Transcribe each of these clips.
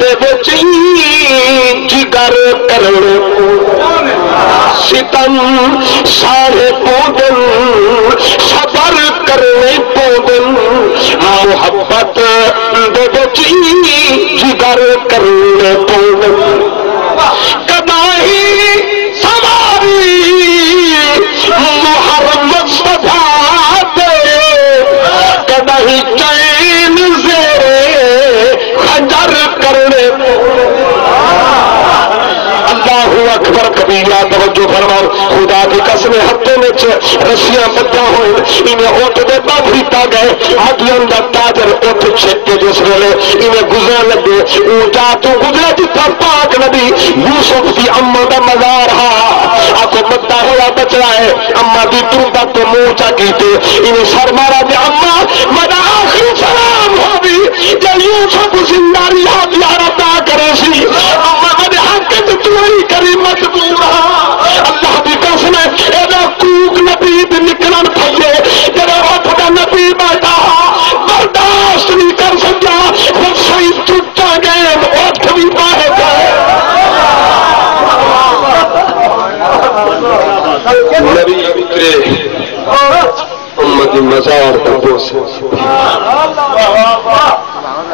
دے بچی جگر کرنے ستم سارے پودن صبر کرنے پودن محبت دے بچی جگر کرنے پودن کدائی سواری محرم صفا دے کدائی چین زیرے خجر کرنے اللہ اکبر کبیرہ توجہ فرماؤ خدا کی قسم ہتھوں میں رسیاں بچا ہوئے انہیں اٹھ دے تب ہیتا گئے مدین دا تاجر اٹھ چھک کے جس ویلے انہیں گزرے لگے اونچا تو گزرے جتا پاک نبی یوسف دی اماں دا مزار ہا آکو مدہ ہوا بچ رہا ہے اماں دی تردہ تو موچا کیتے انہیں سر مارا دے اماں مدہ آخری سلام ہو بھی جب یوسف زندہ ریاض یارتا کرے سی اماں مدہ حق تمہاری کریمت بولا اللہ بھی قسم ہے ایدہ کوک نبی بھی نکلن پھئیے جڑے وقت دا نبی بیٹھا برداشت نہیں کر سکیا خود صحیح چھٹا گئے وقت بھی باہر گئے نبی اترے امت مزار کا بوسے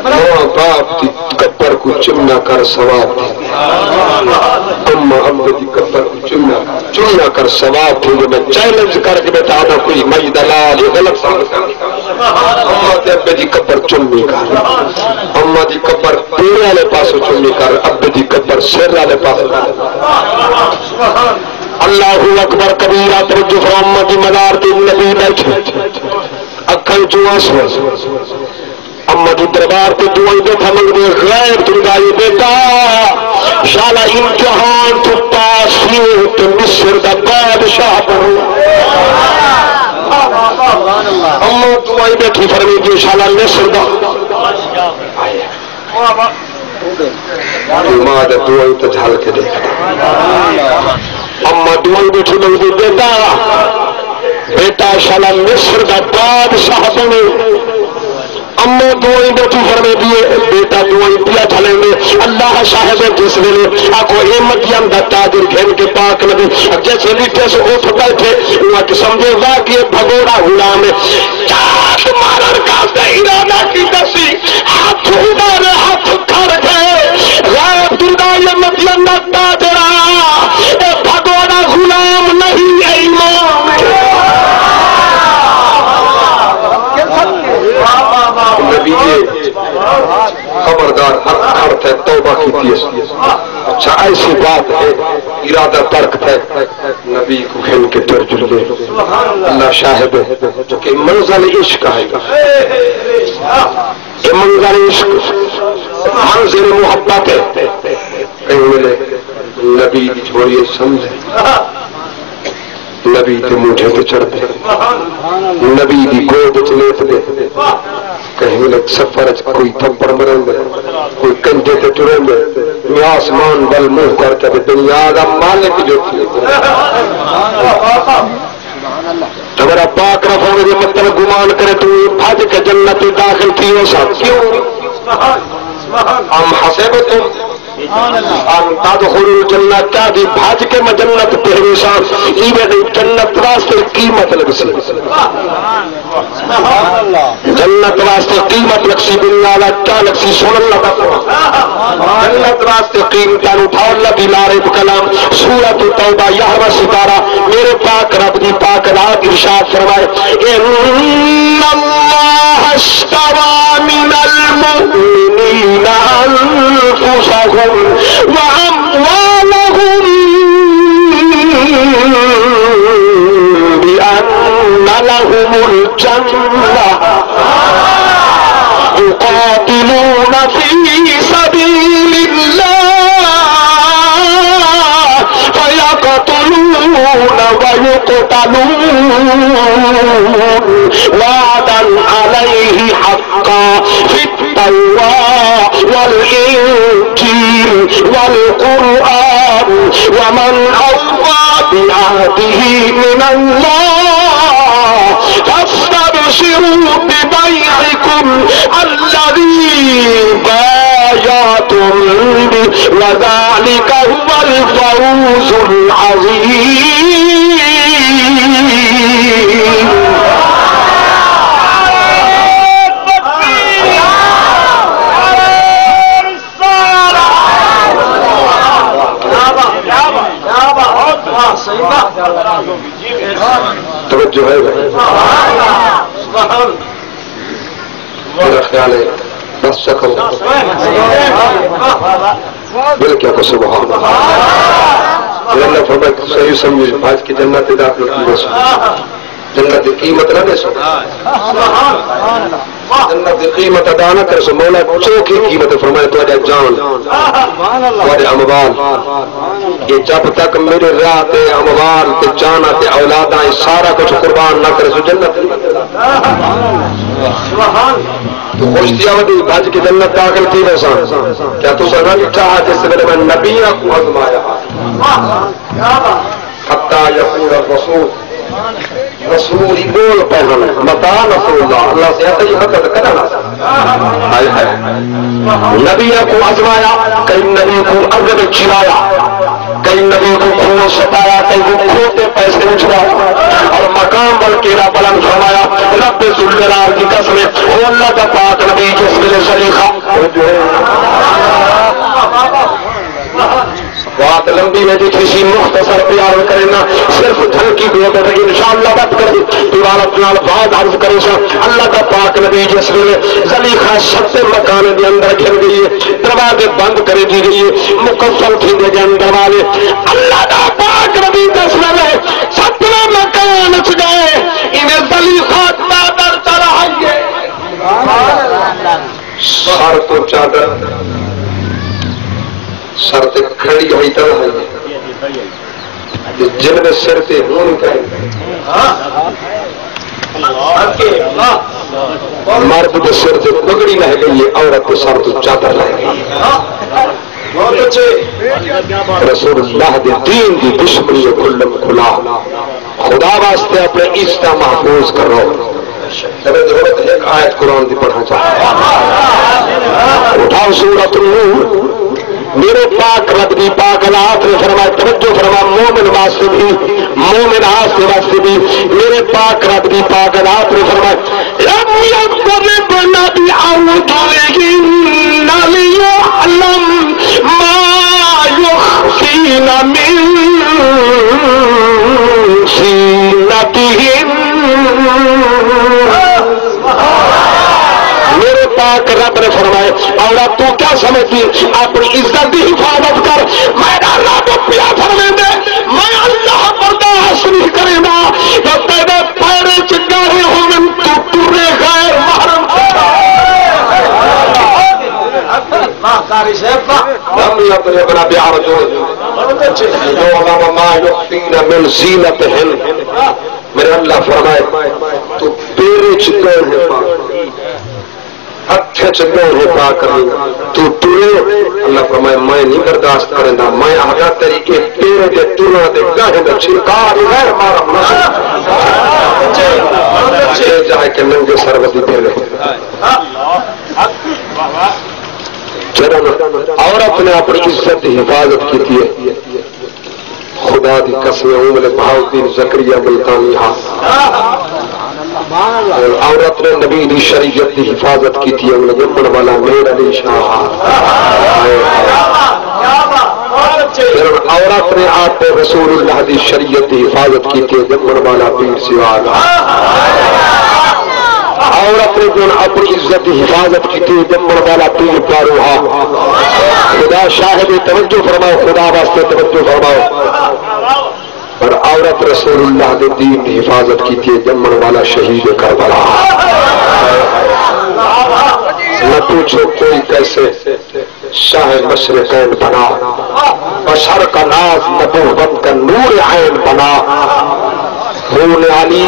ماں باپ کی کپر کو چمنا کر ثواب تھی اماں ابا کی کپر کو چمنا کر ثواب تھی میں چیلنج کر کے بیٹھا آنا کوئی مئی دلال یہ غلط ثابت کر اماں تے ابا کی کپر چمنی کر اماں کی کپر پیرے والے پاسو چمنی کر ابا کی کپر سر والے پاسو اللہ اکبر کبیرہ توجہ فرما کی مدار کے نبی بیٹھے اکھل چواس اما دی دربار پہ دعائیں بیٹھا منگنے غیب تردائی بیٹا شالا امتحان تو پاس ہو تو مصر دا بادشاہ بنو اما دعائیں بیٹھی فرمی دی شالا مصر دا ماں دا دعائیں تجھال کے دیکھا اما دعائیں بیٹھی منگنے بیٹا شالا مصر دا بادشاہ بنو امو دعائیں بیٹھی فرمے دیئے بیٹا دعائیں پیا چلیں گے اللہ صاحب جس ویلے آکو احمدیان دا تاجر گھن کے پاک نبی جیسے لیٹے سے اٹھ بیٹھے انہاں کہ سمجھے واقعی بھگوڑا غلام ہے چاک مارر کا ارادہ کی دسی ہاتھ ادھر ہاتھ کھڑ گئے غیب دردہ احمدیان دا تاجرہ اے بھگوڑا غلام نہیں اے امام خبردار ارتھ ہے توبہ کی تیس اچھا ایسی بات ہے ارادہ ترک ہے نبی کو گھن کے ترجل دے اللہ شاہد ہے جو کہ منزل عشق آئے گا یہ منزل عشق منزل محبت ہے کہیں ملے نبی کی چھوڑیے سمجھے نبی تے مجھے تے چڑھ دے نبی دی گود چلیت دے کہیں لگ سفر کوئی تھپڑ مرن دے کوئی کنجے تے ٹرن دے میں آسمان بل منہ کرتا دے دنیا دا مالک جو تھی تمہارا پاک رفع مجھے مطلب گمان کرے تو بھاج کے جنت داخل تھی ہو سا کیوں ہم حسیبتوں تدخلوا الجنہ کیا دی بھاج کے میں جنت پہلے شان ایوے دی جنت واسطے قیمت لگ سی جنت واسطے قیمت لگ سی بنالا کیا لگ سی سن اللہ جنت واسطے قیمتان اٹھاؤ اللہ بلارے بکلام سورۃ توبہ 11واں سپارہ میرے پاک رب دی پاک رات ارشاد فرمائے ان اللہ اشتری من المؤمنین انفسهم وأموالهم بأن لهم الجنة يقاتلون في سبيل الله فيقتلون ويقتلون وعدا عليه حقا في التوراة والإنجيل والقرآن ومن أوفى بعهده من الله فاستبشروا ببيعكم الذي بايعتم آیات وذلک هو الفوز العظیم. توجہ ہے میرا خیال ہے بس شکل بل کیا کو سبحان اللہ فرمائے صحیح سمجھ آج کی جنت داخل کی بس جنت کی قیمت نہ دے سو جنت کی قیمت ادا نہ کر سو مولا چوکی قیمت فرمائے تو جان تھوڑے اموال یہ جب تک میرے راہ تے اموال تے جانا تے اولاداں سارا کچھ قربان نہ کرے سو جنت تو خوش دیا ودی بھاج کی جنت داخل کی ویسا کیا تو سنا لکھا ہے جس سے میں نبیہ کو آزمایا حتی یقول الرسول رسولی بول پہنا متا نصر اللہ اللہ سے ایسا یہ مدد کرنا نبیہ کو آزمایا کئی نبی کو عرض چرایا کئی نبی کو خون ستایا کئی کو کھوٹے پیسے اچھوایا اور مقام بلکیرہ بلند فرمایا رب ذوالجلال کی قسم وہ اللہ کا پاک نبی جس میں سلیخہ بات لمبی میں دی کسی مختصر پیار کرنا صرف دھنکی دعا کر رہی انشاءاللہ بات کر دی دیوار اپنا بعد عرض کرے سا اللہ کا پاک نبی جس میں زلیخہ ستے مکان دے اندر گھر گئی ہے دروازے بند کرے دی گئی ہے مکفل تھی دے گئے اندر والے اللہ کا پاک نبی جس میں ستے مکان اچھ گئے انہیں زلیخہ چادر چڑھائیے سار تو چادر سر تے کھڑی ہوئی طرح ہے جن میں سر تے ہون کہیں مرد دے سر تے پگڑی رہ گئی ہے عورت تے سر تے چادر رہ گئی رسول اللہ دے دین دی دشمنی کلم کھلا خدا واسطے اپنے عزت محفوظ کرو ضرورت ایک آیت قرآن دی پڑھنا چاہتا ہے اٹھاؤ سورۃ النور میرے پاک رب دی پاک اللہ نے فرمایا توجہ فرما مومن واسطے بھی مومن واسطے بھی میرے پاک رب دی پاک اللہ نے فرمایا لم يقرب نبی اعوذ ليعلم ما يخفين من زينتهم میرے پاک رب نے فرمایا عورت تو کیا سمجھتی اپنی عزت کی حفاظت کر میرا رب پیا فرمے دے میں اللہ برداشت نہیں کرے گا کہ تیرے پیرے چنگارے ہوئے تو ترے غیر محرم اپنے بنا بیار جو ما یخفین من زینتہن میرے اللہ فرمائے تو پیرے چنگار ہے اچھا چنگار ہے پا کریں تو ترے اللہ فرمائے میں نہیں برداشت کریں گا میں آگا تیری کے پیرے دے ترہ دے گاہے دے چھلکار غیر مارا نصر جائے کہ ننگے سروتی پھر رہے عورت نے اپنی عزت حفاظت کی تھی خدا دی قسم عمر بہاؤدین زکریا ملتانی عورت نے نبی دی شریعت دی حفاظت کی تھی انہوں نے جمن والا میر علی شاہ عورت نے آپ رسول اللہ دی شریعت دی حفاظت کی تھی جمن والا پیر سوال عورت نے جو اپنی عزت کی حفاظت کی تھی جمن والا پیر پاروہا خدا شاہد توجہ فرماؤ خدا واسطے توجہ فرماؤ اور عورت رسول اللہ نے دین کی حفاظت کی تھی جمن والا شہید کربلا نہ پوچھو کوئی کیسے شاہ مشرقین بنا بشر کا ناز نبوت کا نور عین بنا خون علی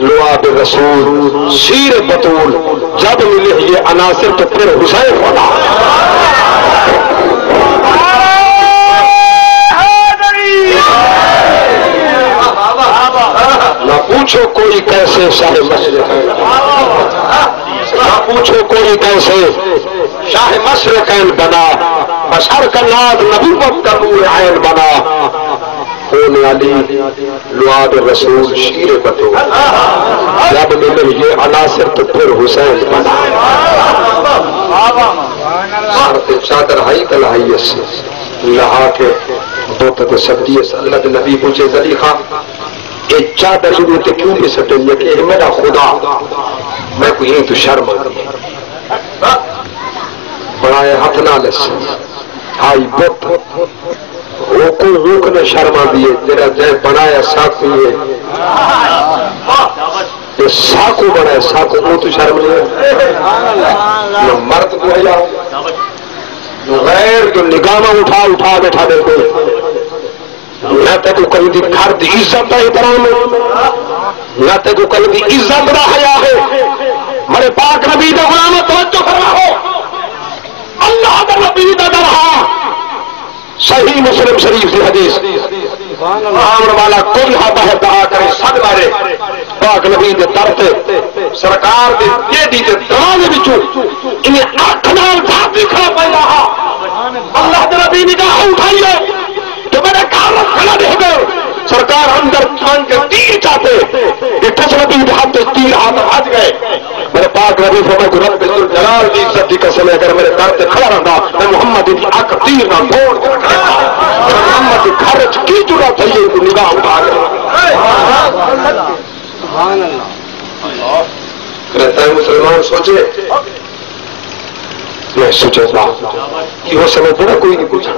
لعاب رسول شیر بطول جب ملے یہ عناصر تو پھر حسین بنا نہ پوچھو کوئی کیسے شاہ مشرق ہے نہ پوچھو کوئی کیسے شاہ مشرقین بنا، بشر کا ناز نبوت کا نور عین بنا، خون علی لعاب رسول شیر بتو، جب ملے یہ عناصر تو پھر حسین بنا، چادر ہائی کلائی لہا کے بوت سبدی اللہ نبی پوچھے زلیخا ایک چادر انہوں تے کیوں بھی سٹے لیا کہ میرا خدا میں کوئی ہی تو شرم بڑھائے ہاتھ نہ لس آئی بوت وہ کوئی روک نے شرما دیے جرا جائے بنایا ساکو یہ ساکو بنایا ساکو وہ تو شرم نہیں مرد کو ہے غیر جو نگاہ اٹھا بیٹھا دے کوئی نہ تے کو کہیں دی گھر دی عزت دا احترام نہ تے کو کہیں دی عزت دا حیا ہے میرے پاک نبی دا غلام توجہ فرماؤ اللہ دا نبی دا درہا صحیح مسلم شریف کی حدیث آمر والا کوئی ہاتھا ہے دعا کرے سب بارے پاک نبی دے درتے سرکار دے دیدی دے درانے بچو انہیں آنکھ نال بھاپ دکھا پہ رہا اللہ دے نبی نگاہ اٹھائیے تو میرے کارت کھڑا دے گئے سرکار اندر چان کے تیر چاہتے یہ کچھ نبی دے ہاتھ تیر ہاتھ آج گئے میرے پاک نبی فرمائے کو رب جلال دی عزت دی قسم ہے اگر میرے درتے کھڑا رہا میں محمد دی آنکھ تیر نہ توڑ کے رکھنے تھا محمد دی گھر کی جڑا تھا یہ کو نگاہ اٹھا گئے کہتا ہے مسلمان سوچے میں سوچے گا کہ وہ سمجھ پڑا کوئی نہیں پوچھا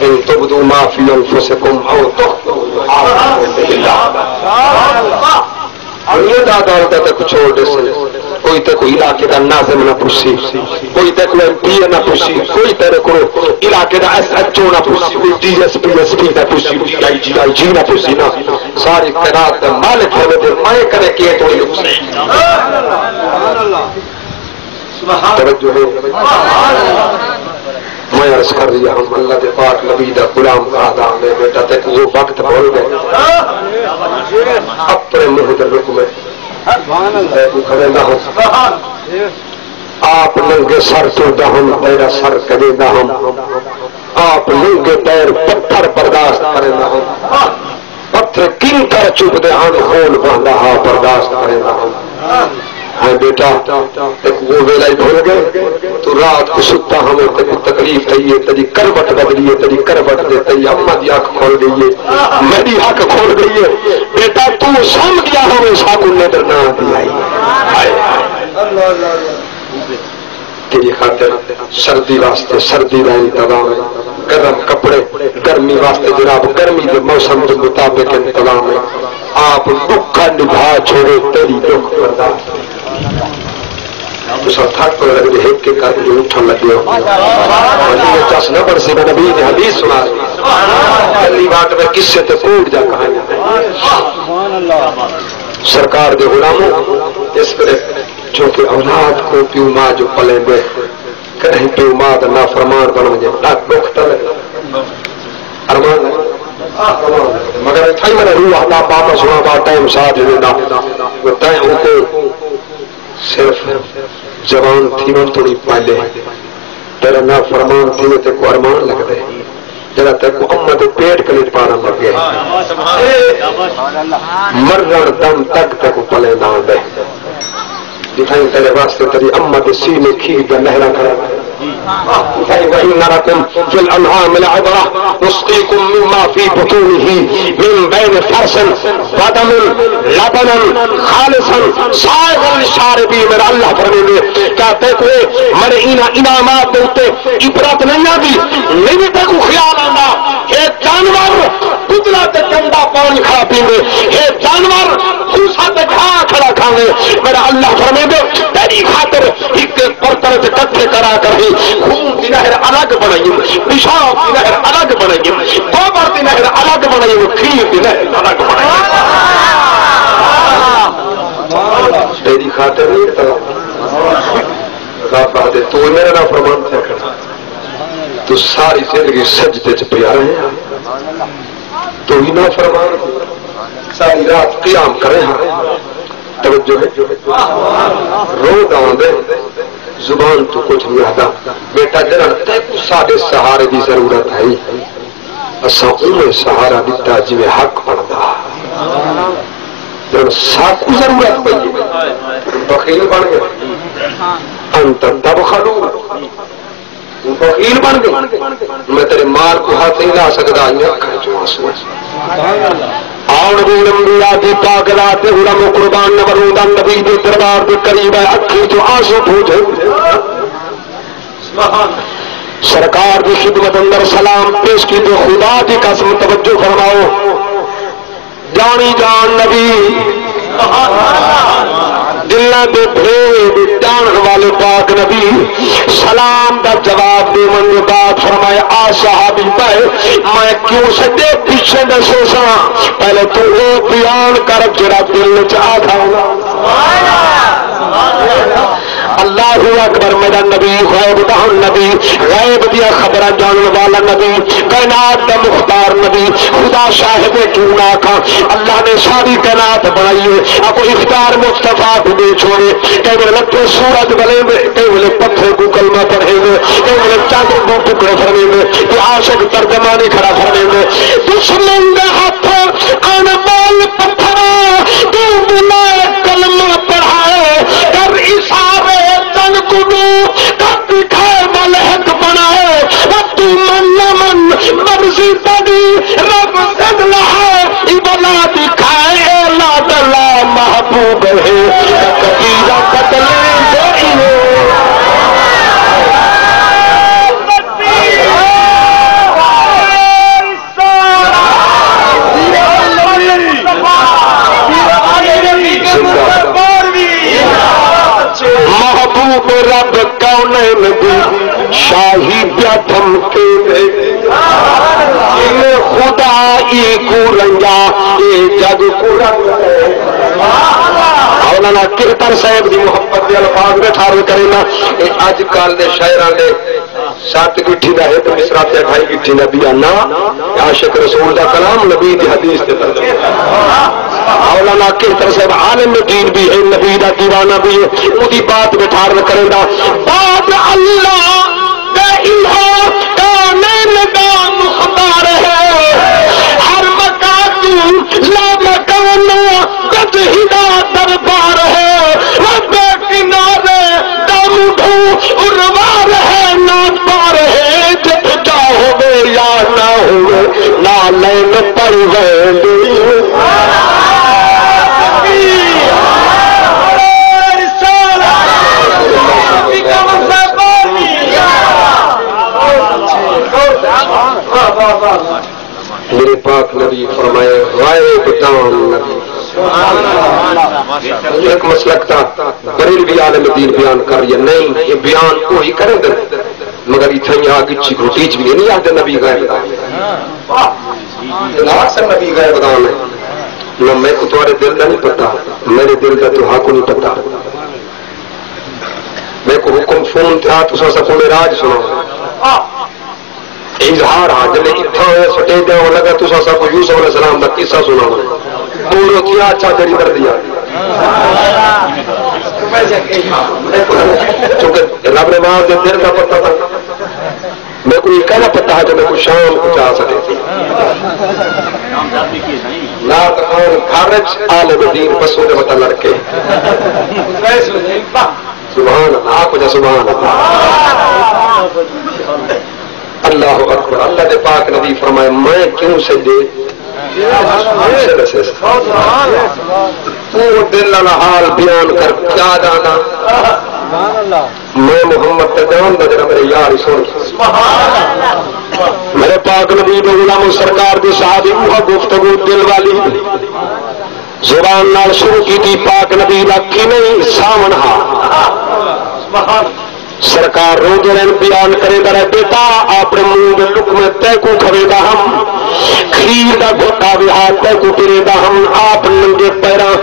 ان تبدو ما فی انفسکم او تخفوہ اور یہ دادا ہوتا تک چھوڑ دے سے کوئی تے کوئی علاقے دا ناظم نہ پوچھی کوئی تے کوئی ایم پی نہ پوچھی کوئی تیرے کو علاقے دا ایس ایچ او نہ پوچھی کوئی ڈی ایس پی نہ پوچھی ڈی آئی جی نہ پوچھی نہ ساری قرات دا مالک ہونے دے مائے کرے کیے تو یہ پوچھے توجہ ہے میں عرض کر دیا ہم اللہ دے پاک نبی دا غلام آدھا میں بیٹا تک وہ وقت بول گئے اپنے محضر رکھ میں کھڑے نہ ہوں آپ ننگے سر تو دہم تیرا سر کرے نہ ہم آپ ننگے پیر پتھر برداشت کرے نہ ہم پتھر کن کر چپ دے ہم خون بہندا برداشت کرے نہ ہم ہے بیٹا ایک وہ ویلا ہی بھول گئے تو رات کو ستا ہمیں تک تکلیف تھی ہے تجھی کروٹ بدلی ہے تجھی کروٹ دیتے ہی اماں دی آنکھ کھول گئی ہے میری آنکھ کھول گئی ہے بیٹا تو سم گیا ہمیں ساکو نظر نہ آتی تیری خاطر سردی واسطے سردی کا انتظام ہے گرم کپڑے گرمی واسطے جناب گرمی کے موسم کے مطابق انتظام ہے آپ دکھ کا نبھا چھوڑے تیری دکھ برداشت اس وقت تھک پر لگے ہیک کے کر کے اٹھن لگے یہ چس نہ پڑ سی میں نبی نے حدیث سنا پہلی بات میں کس سے تے کوٹ جا کہانی سرکار دے غلاموں اس پر چونکہ اولاد کو پیو ماں جو پلے دے کریں پیو ماں دا نافرمان بن جائے تاک دکھ تلے ارمان مگر تھائی میں نے روح اللہ پاپا سنا با ٹائم ساتھ دینا وہ تائیں ہوں کو صرف جوان تھی من تھوڑی پہلے تیرا نا فرمان تھی میں تے کو ارمان لگ دے جرا تے کو امت پیٹ کلیٹ پانا لگ گئے مرن دم تک تے کو پلے نہ دے دکھائیں تیرے واسطے تیری امت سینے کھیر دے نہرہ کرا وَإِنَّ لَكُمْ فِي الْأَنْعَامِ لَعِبْرَةً نُسْقِيكُم مِّمَّا فِي بُطُونِهِ مِن بَيْنِ فَرْثٍ وَدَمٍ لَبَنًا خَالِصًا سَائِغًا لِلشَّارِبِينَ میرا اللہ فرمائے کہتے کوئی مرے انعامات دیتے عبرت نہیں آتی نہیں تے کو خیال آنا ایک جانور کتنا تے گندا پانی کھا پیندے ایک جانور خوشا تے کھڑا کھانے میرا اللہ فرمائے تیری خاطر ایک برتن تے کٹھے کرا کر ہی خون کی نہر الگ بنائی پیشاب کی نہر الگ بنائی گوبر کی نہر الگ بنائی کھیر کی نہر الگ بنائی تیری خاطر نہیں بات ہے تو میرا نا فرمان تھا کرنا تو ساری زندگی سجدے چ پیا رہے ہیں تو ہی نا فرمان ساری رات قیام کرے ہیں توجہ ہے رو داؤں دے زبان تو کچھ نہیں آتا بیٹا جنہاں تے کو ساڈے سہارے دی ضرورت ہے اساں انہیں سہارا دیتا جی میں حق پڑھتا جب ساکو ضرورت پڑی بخیل بن گئے انت تبخلو بخیل بن گئے میں تیرے مال کو ہاتھ نہیں لا سکتا آن بھی انبیاء دی پاک رات علم و قربان نبرودہ نبی دے دربار دے قریب ہے اکھی تو آنسو پھوٹے سرکار دی خدمت اندر سلام پیش کی تو خدا دی قسم توجہ فرماؤ جانی جان نبی دلوں دے بھید جان والے پاک نبی سلام دا جواب دے من بعد فرمایا آ صحابی پہ میں کیوں سجے پیچھے دسو سا پہلے تو وہ بیان کر جڑا دل چاہ تھا اللہ اکبر میرا نبی غیب دا نبی غیب دیا خبر جاننے والا نبی کائنات دا مختار نبی خدا شاہد کیوں نہ کھا اللہ نے ساری کائنات بنائی ہے آپ کو اختیار مصطفیٰ کو دے چھوڑے کئی بلے لگتے سورج بلے میں کئی بلے پتھر کو کلمہ پڑھے میں کئی بلے چاندر کو ٹکڑے فرمے میں کہ عاشق ترجمانی کھڑا فرمے میں دشمن دے ہاتھ انمول پتھر تو بلائے کلمہ پڑھائے کر اشارے تن کدو کت کھائے ملحق بنائے وقت من مرضی تدی رب زد لہا ابلا دکھائے اولاد اللہ محبوب ہے کبیرہ قتل دائیے محبوب رب کونین دی شاہی پیا تھمکے دے خدا ای کو رنگا اے جگ کو رنگ مولانا کرتر صاحب دی محبت دے الفاظ میں ٹھار کرے نا اج کل دے شاعراں دے 7 گٹھی دا ہے تو مصرا تے 28 گٹھی نبی آنا عاشق رسول دا کلام نبی دی حدیث تے ترجمہ مولانا کرتر صاحب عالم دین بھی ہے نبی دا دیوانہ بھی ہے وہ دی بات میں ٹھار کرے گا بات اللہ دے الہا کونین دا مختار ہے ہر مکان لا مکان قد ہدا دربار ہے رب کنارے دم ڈھو اروار ہے نام پار ہے جب چاہو گے یا نہ ہوگے نہ لین پر گئے میرے پاک نبی فرمائے غائب دان نبی ایک مسلک تھا بریلوی عالم دین بیان کر رہی ہے نہیں یہ بیان وہی کریں گے مگر اتنی آگے چی گھوٹیج بھی نہیں آتے نبی غائب دان ناصر نبی غائب دان ہے نہ میں کو تمہارے دل کا نہیں پتا میرے دل کا تو ہاں کو نہیں پتا میں کو حکم فون تھا تو سا سکونے راج سنا اظہار حاجلے اتھا ہوئے سٹے دے ہو لگا تو سا کو یوسف علیہ السلام دا قصہ سنا ہوئے پورو کیا اچھا جڑی کر دیا چونکہ رب نے ماں دے دیر کا پتہ تھا میں کو یہ کہنا پتہ ہے جو میں کو شام کو چاہ سکے تھی لا تقول خارج عالم دین پسوں دے بتا لڑکے سبحان اللہ آپ جا سبحان اللہ اللہ اکبر اللہ دے پاک نبی فرمائے میں کیوں سجدے تو دل والا حال بیان کر کیا دانا میں محمد تجان دا جڑا میرے یار سن میرے پاک نبی دے غلام سرکار دے صحابی وہ گفتگو دل والی زبان نال شروع کی تھی پاک نبی دا کی نہیں سامن ہا سرکار رو دین بیان کرے گا بیٹا اپنے منہ میں لقمے تے کو کھوے گا ہم کھیر دا گھوٹا بھی ہاتھ تے کو پھرے گا ہم آپ ننگے پیراں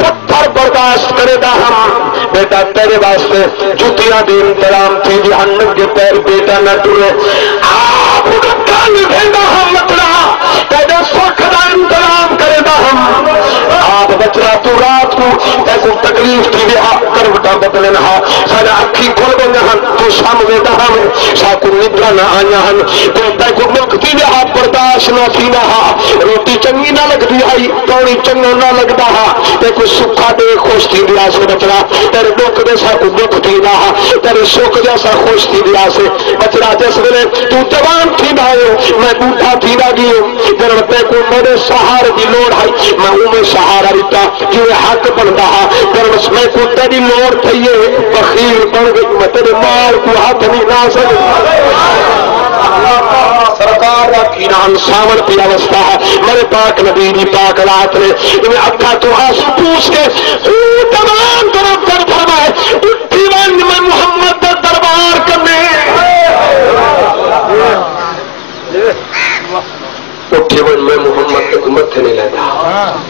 پتھر برداشت کرے گا ہم بیٹا تیرے واسطے جوتیاں دے انتظام تھی جہاں ننگے پیر بیٹا نہ ٹرے آپ رکھا لکھے گا ہم مطلع تیرے سکھ دا انتظام کرے گا ہم آپ بچرا تو رات کو تے کو تکلیف تھی بھی کر عادتاں بدلن ہا ساڈا اکھی کھل گئیاں ہن تو سام ویدا ہن ساکو ندرا نہ آئیاں ہن تے کو ملک دی ہا برداشت نہ تھیندا ہا روٹی چنگی نہ لگدی آئی پانی چنگا نہ لگدا ہا تے کو سکھا دے خوش تھی دیا سے بچڑا تیرے دکھ دے ساکو دکھ تھیندا ہا تیرے سکھ دے سا خوش تھی دیا سے بچڑا جس ویلے تو جوان تھیندا ہے میں بوڑھا تھیندا گیو پھر تے کو میرے سہارے دی لوڑ ہے میں اوے سہارا دیتا جو حق بندا ہا پھر میں کو تیری لوڑ تھئیے بخیل بن گئی میں تیرے مال کو ہاتھ نہیں لا سکتا سرکار کا کینان ساون پی اوستہ ہے میرے پاک نبی دی پاک رات نے انہیں اکھا تو آنسو پوچھ کے تمام طرف کر فرمائے اٹھی ون میں محمد کا دربار کرنے اٹھی ون میں محمد کے متھے نہیں لیتا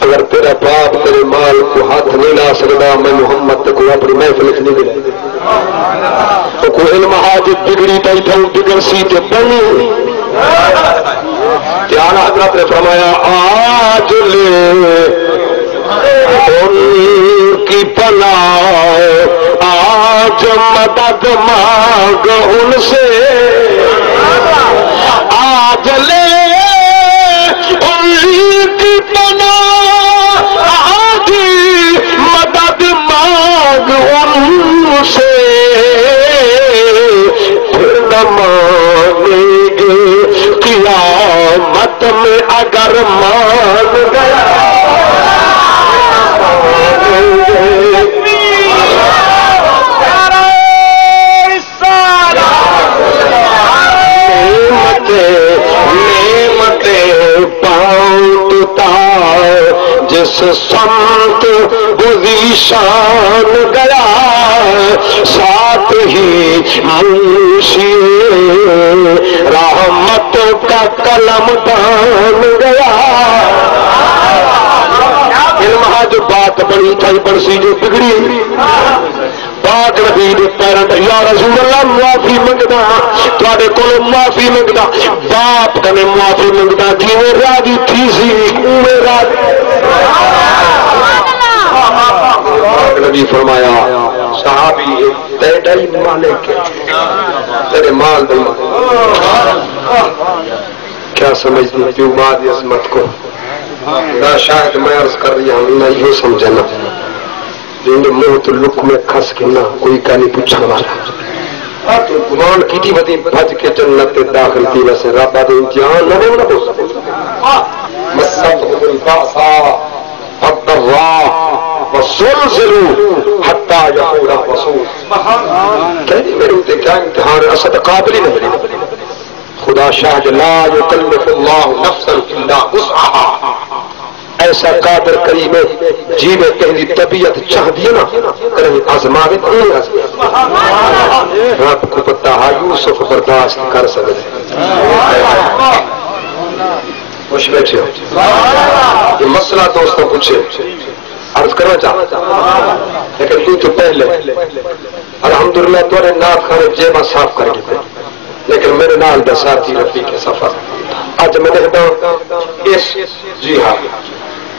اگر تیرا باپ تیرے مال کو ہاتھ نہیں لا سکتا میں محمد کو اپنی محفل نہیں ملے تو کوئی علم حاجت بگڑی پی تھا بگڑ سی تے بنی دھیان حضرت نے فرمایا آج لے ان کی پناہ آج مدد مانگ ان سے آج لے ان کی پناہ آج مدد مانگ ان سے پھر نہ مانیں گے قیامت میں اگر مان گیا جس سمت بذیشان گیا ساتھ ہی منشی رحمت کا قلم دان گیا علم جو بات بڑی تھا بڑسی جو بگڑی پاک نبی دے پیرن یا رسول اللہ معافی منگدا تواڈے کول معافی منگدا باپ کنے معافی منگدا جویں راضی تھی سی اوے راضی پاک نبی فرمایا صحابی تیرا ہی مالک تیرے مال دے کیا سمجھتی پیو ماں دی عظمت کو نہ شاید میں عرض کر رہی ہوں نہ یہ سمجھنا جنہیں منہ تو لک میں کھس کے نہ کوئی کہانی پوچھنے والا تو گمان کی تھی بدی بھج کے جنت داخل کی ویسے رب آدھے امتحان نہ ہو سکتا مسدهم البأسا والضراء وزلزلوا حتى يقول الرسول کہنی میرے ہوتے کیا امتحان اسد قابل ہی نہیں خدا شاہد لا یکلف اللہ نفسا الا وسعها ایسا قادر کریم جی میں کہیں طبیعت چاہ دیا نا کریں آزماوے نہیں آزماوے رب کو پتہ ہے یوسف برداشت کر سکتے خوش بیٹھے ہو یہ مسئلہ دوستوں پوچھے عرض کرنا چاہتا لیکن تو پہلے الحمدللہ تمہارے نات خانے جیبا صاف کر گئے لیکن میرے نال دا ساتھی رفیق سفر آج میں دیکھتا اس جی ہاں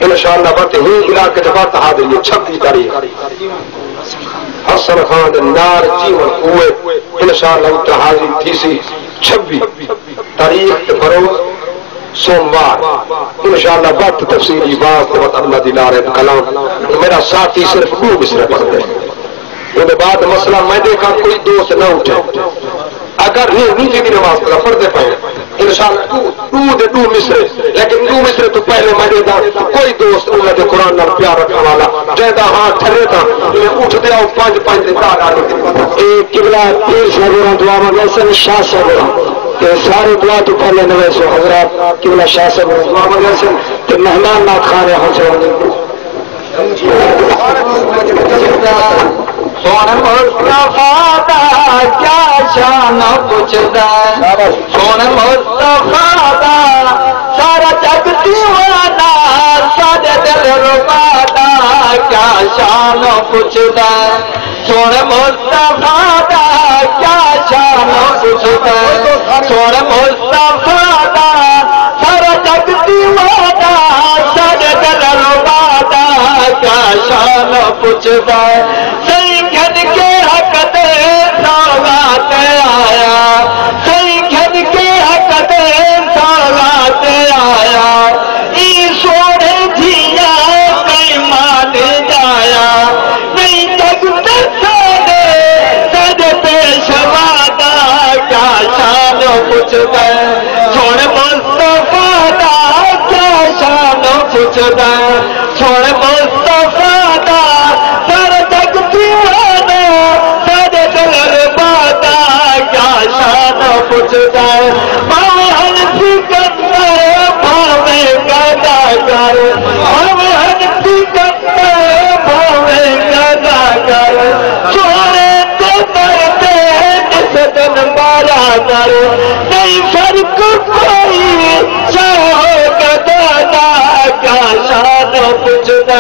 انشاءاللہ بات ہی علاقے جبات حاضر یہ 26 تاریخ حسن خان دے نار جیون ہوئے انشاءاللہ اتر حاضر تھی سی 26 تاریخ بروز سوموار انشاءاللہ بات تفسیری باز تبت اللہ دلار کلام میرا ساتھی صرف 2 مصرے پڑھتے ہیں ان بعد مسئلہ میں دیکھا کوئی دوست نہ اٹھے اگر نیچے کی نماز پڑھا پڑھتے پڑھے انشاءاللہ 2 مصرے لیکن 2 مصرے تو پہلے میں دیتا کوئی دوست اللہ کے قرآن نال پیار رکھنے والا جہاں ہاتھ ٹھرے تھا انہیں اٹھ دیا 5 دن تار آنے ایک قبلہ پیر صاحب دعا مانگے سن شاہ صاحب کہ سارے دعا تو پہلے نوے سو حضرات قبلہ شاہ صاحب دعا مانگے سن کہ مہمان نات خانے ہوں سے سونے مصطفیٰ دا کیا شان پوچھدا سونے مصطفیٰ دا سارا جگ دیوانا سارے دل ربادا کیا شان پوچھدا سونے مصطفیٰ دا کیا شان پوچھدا سونے مصطفیٰ دا سارا جگ دیوانا سارے دل ربادا کیا شان پوچھتا صحیح کھن کے حق تے سوغات آیا صحیح کھن کے حق تے سوغات آیا ای سوڑے جھیا کئی مان جایا نہیں جگتے سادے سد پیشوا دا کیا شان پوچھتا سوڑ مصطفیٰ دا کیا شان پوچھتا سوڑ مصطفیٰ دا سر جگ پیوانا سد دلر بادا کیا شان پوچھتا باہن سکندر بھاوے گدا کر باہن سکندر بھاوے گدا کر سوڑے تے مرتے جس دن مارا کر نہیں فرق کوئی چاہو گدا دا کیا شان پوچھتا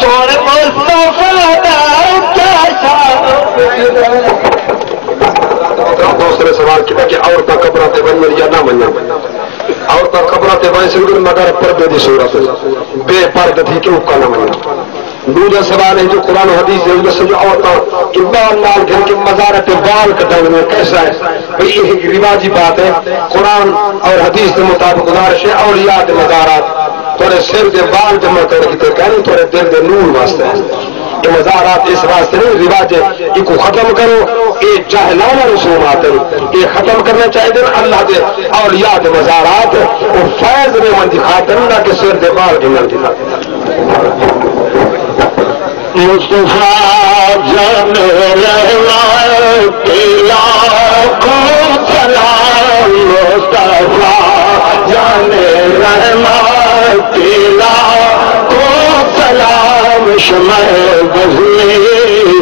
سوڑ مصطفیٰ دا کیا شان پوچھتا دوسرے سوال کیا کہ عورتیں قبروں تے ونجن یا نہ ونجن عورتیں قبروں تے ون سن مگر پردے دی صورت بے پردہ تھی کیوں کا نہ ونجن دوسرا سوال ہے جو قرآن و حدیث ہے جو سمجھو عورتیں ابال لال گھر کے مزارت بال کٹانے میں کیسا ہے بھئی یہ ایک رواجی بات ہے قرآن اور حدیث کے مطابق گزارش ہے اولیاء کے مزارات تھوڑے سر دے بال جمع کرنے کی کہنے تھوڑے دل دے نور واسطے ہیں یہ مزارات اس واسطے نہیں رواج ہے یہ کو ختم کرو یہ جاہلانہ رسومات ہے یہ ختم کرنا چاہیے اللہ دے اولیاء کے مزارات وہ فیض میں من دکھا کرنا کہ سر دے بال کے من دکھا مصطفیٰ جان رحمت کی لاکھوں سلام مصطفیٰ جان رحمت کی لاکھوں سلام شمع بزمی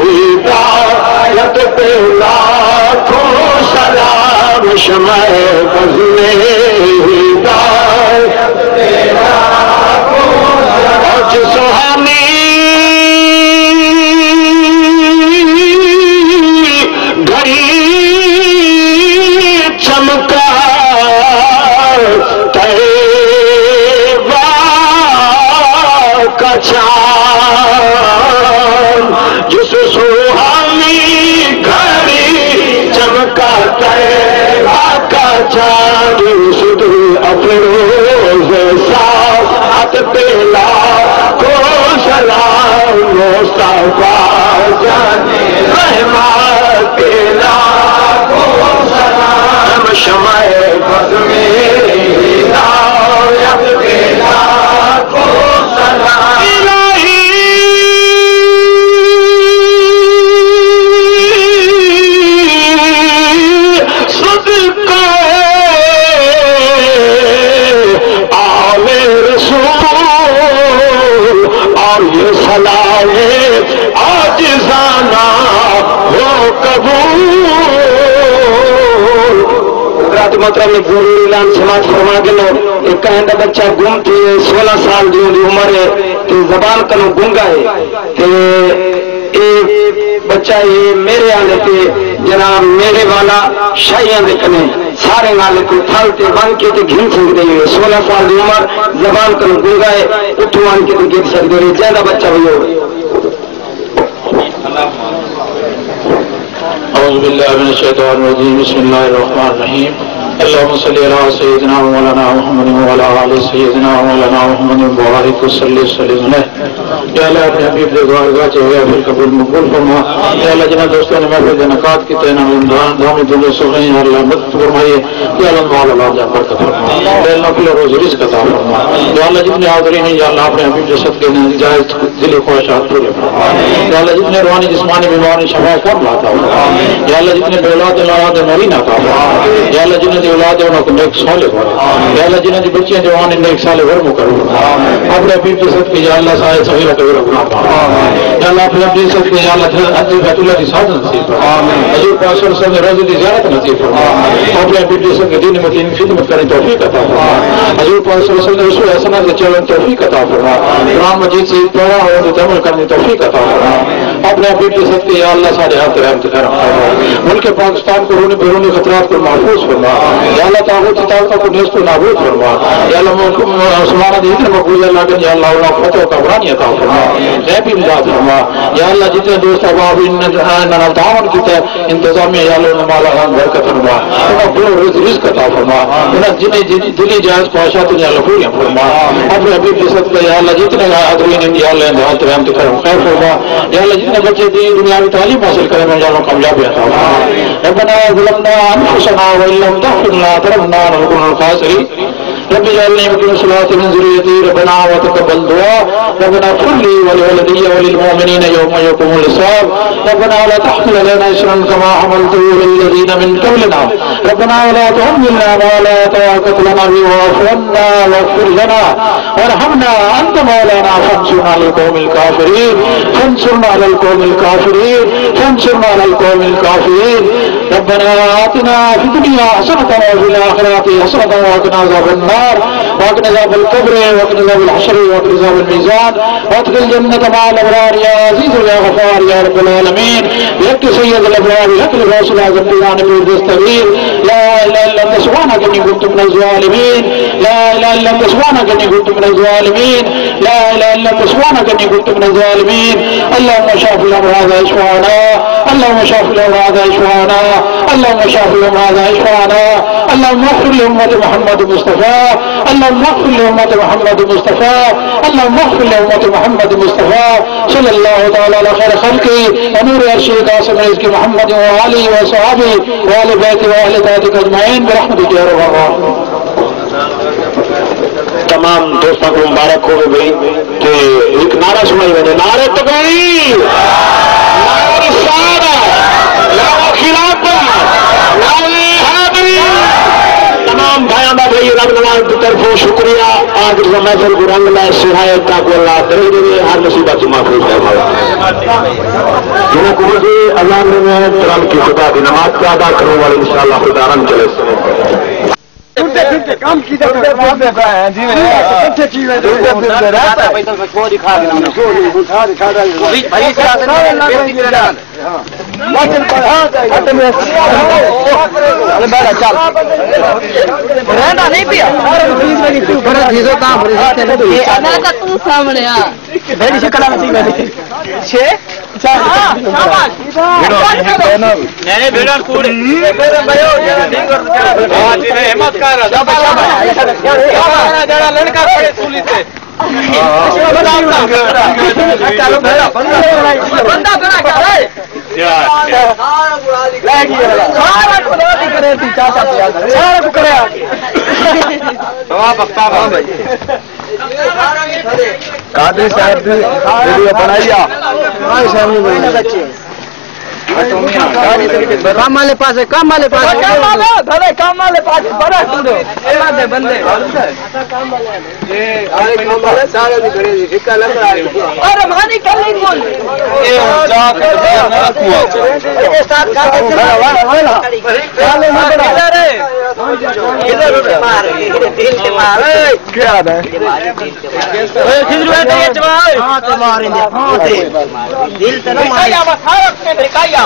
ہدایت پہ لاکھوں سلام شمع بزمی ہدایت پہ لاکھوں سلام سہانی چمکا طیبہ کا چاند جس سوہانی گھڑی چمکا طیبہ کا چاند سد افروز ساعت پہ لاکھوں سلام مصطفیٰ جان رحمت کے لاکھوں سلام شمع بزمی ہدایت کے لاکھوں سلام الہی صدقے آل رسول اور یہ صلاح عاجزانہ ہو قبول محترم نے گورو اعلان سماج فرما کے لو ایک کہندہ بچہ گم تھی 16 سال دی عمر ہے کہ زبان کنو گنگا ہے کہ ایک بچہ یہ میرے آنے پہ جناب میرے والا شاہیاں دے کنے سارے نالے کو تھال تے بان کے تے گھن سکتے ہیں 16 سال دی عمر زبان کنو گنگا ہے اتوان کے تے گر سکتے ہیں زیادہ بچہ ہوئی ہو اعوذ باللہ من الشیطان الرجیم بسم اللہ الرحمن الرحیم اللهم صل على سيدنا مولانا محمد وعلى آل سيدنا مولانا محمد وبارك وسلم وسلم یا اللہ اپنے حبیب دے گواہ چاہے ہوئے پھر قبول مقبول فرما یا اللہ جنہ دوستوں نے محفل انعقاد کی تینا دھامی دنیا سخیں یا اللہ مدد فرمائیے یا اللہ مولا اللہ جا برکت فرما یا اللہ پھر روز رزق عطا فرما یا اللہ جتنے حاضرین ہیں یا اللہ اپنے حبیب جو صدقے نے جائز دلی خواہشات پورے فرما یا اللہ جتنے روحانی جسمانی بیماری شفا کم عطا فرما یا اللہ جتنے بے اولاد اولاد مرین عطا فرما یا اللہ جنہیں دی اولاد ہے انہوں کو نیک صالح فرما یا اللہ جنہیں دی بچیاں جوان نیک صالح ورمو کرو اپنے حبیب جو صدقے یا اللہ سائے صغیرہ کبیرہ گناہ فرما یا اللہ اپنے حبیب صدقے یا اللہ حج بیت اللہ کی سعادت نصیب فرما حضور پاک صلی اللہ علیہ وسلم روزے دی زیارت نصیب فرما اپنے حبیب جو صدقے دین مدین خدمت کرنے توفیق عطا فرما حضور پاک صلی اللہ علیہ وسلم رسول حسنات کے چلن توفیق عطا فرما قرآن مجید سے پڑھا اور عمل کرنے توفیق عطا فرما اپنے حبیب جو صدقے یا اللہ سارے ہاتھ رحمت کرم فرما ملک پاکستان کو رونے بیرونی خطرات کو معاف محفوظ فرما یا اللہ طاغوت کی طاقتوں کو نیست و نابود فرما یا اللہ مسلمانوں کے اتنے مقبول اللہ کے یا اللہ انہوں فتح و قبرانی عطا فرما غیبی امداد فرما یا اللہ جتنے دوست احباب انہوں تعاون کیتا انتظامیہ یا اللہ انہوں مالا غان برکت فرما انہوں بلو رزق عطا فرما انہوں جنہیں دلی جائز خواہشات انہیں اللہ پوریاں فرما اپنے حبیب کی صدقہ یا اللہ جتنے حاضرین یا اللہ اندھان ترہم تکرم خیر فرما یا اللہ جتنے بچے دین دنیاوی تعلیم حاصل کریں یا اللہ کامیابی عطا فرما ربنا ظلمنا انفسنا وان لم تغفر لنا وترحمنا لنكن من الخاسرين رب اجعلني مقيم الصلاة من ذريتي ربنا وتقبل دعاء ربنا اغفر لي ولوالدي وللمؤمنين يوم يقوم الحساب ربنا ولا تحمل علينا إصرا كما حملته على الذين من قبلنا ربنا ولا تحملنا ما لا طاقة لنا به واعف عنا واغفر لنا وارحمنا أنت مولانا فانصرنا على القوم الكافرين فانصرنا على القوم الكافرين فانصرنا على القوم الكافرين ربنا آتنا في الدنيا حسنة وفي الآخرة حسنة وقنا عذاب النار وقنا عذاب القبر وقنا عذاب الحشر وقنا عذاب الميزان وادخل الجنة مع الأبرار يا عزيز يا غفار يا رب العالمين لك سيد الأبرار لك الغوث الأعظم بجانب الدستغير لا إله إلا أنت سبحانك إني كنت من الظالمين لا إله إلا أنت سبحانك إني كنت من الظالمين لا إله إلا أنت سبحانك إني كنت من الظالمين اللهم شاف الأمر هذا اشفعنا اللهم شاف الأمر هذا اشفعنا اللهم شاف الأمر هذا اشفعنا اللهم اغفر لأمة محمد مصطفى اللهم اغفر لأمة محمد مصطفى اللهم اغفر لأمة محمد مصطفى صلى الله تعالى على خير خلقه ونور عرشه قاسم رزق محمد وآله وصحابه وآل بيته وأهل بيته أجمعين برحمتك يا رب العالمين. تمام دوستوں کو مبارک ہو گئی کہ ایک نعرہ سنائی میں نے نعرہ تکبیر نعرہ رسالہ نعرہ خلافت نعرہ حیدری تمام بھائیوں کا بھائی رب نواز کی طرف شکریہ آج محفل کو رنگ میں سہایت تاکہ اللہ درے دے ہر مصیبت سے محفوظ ہے جنہوں کو مجھے اذان میں ترم کی خدا کی نماز کا ادا کرنے والے انشاءاللہ خدا رنگ چلے کام کی جی لڑکا پڑے سولی سے قادری صاحب ویڈیو بنائیے کام والے پاس کام والے پاس کام والے پاس بڑا بندے کیا